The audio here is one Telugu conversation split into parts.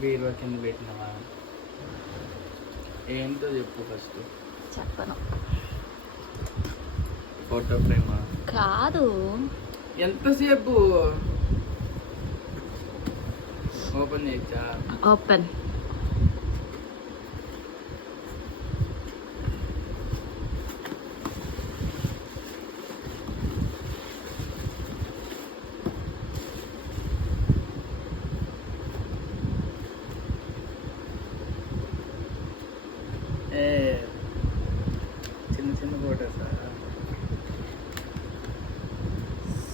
బీరువా కింద పెట్టినవా? ఏంటో చెప్పు ఫస్ట్. చెప్పను. ఫోటో ఫ్రేమా? కాదు. ఎంతసేపు ఓపెన్ చేయొచ్చా? ఓపెన్. చిన్న చిన్న ఫోటోసా?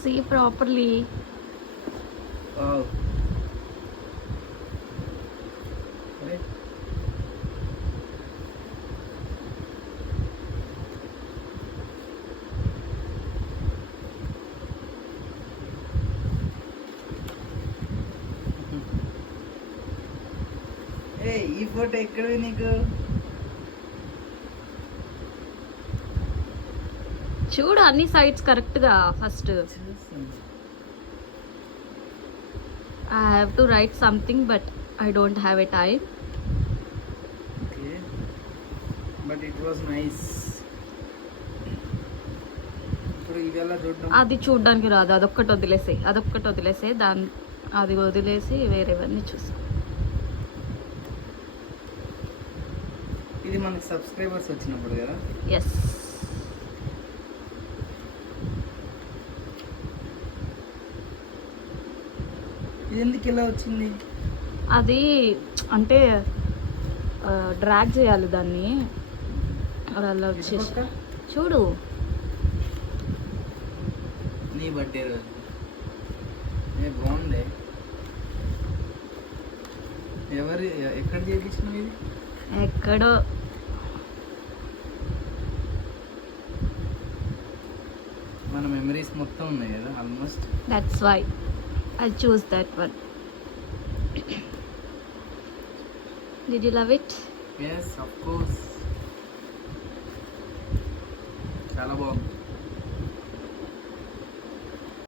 See properly. Wow. ఈ ఫోటో ఎక్కడవి నీకు? చూడు అన్ని సైడ్స్ కరెక్ట్ గా. First I have to write something but I don't have a time. Okay, but it was nice. ఇప్పుడు ఇదెలా చూడడం? అది చూడడానికి రాదు. అదొక్కటి వదిలేసే దాన్ని అది వదిలేసి వేరేవన్నీ చూసాం. ఇది మనకి సబ్స్క్రైబర్స్ వచ్చినప్పుడు కదా? ఎస్. ఇది ఎందుకు ఇలా వచ్చింది? అది అంటే డ్రాగ్ చేయాలి దాన్ని. అలా వచ్చేసి చూడు. నీ బర్త్డే రోజు బాగుంది. ఎక్కడ చేయించినావు ఇది? ఎక్కడో. మన మెమరీస్ మొత్తం ఉన్నాయి కదా almost. That's why I choose that one. Did you love it? Yes, of course. చాలా బాగుంది.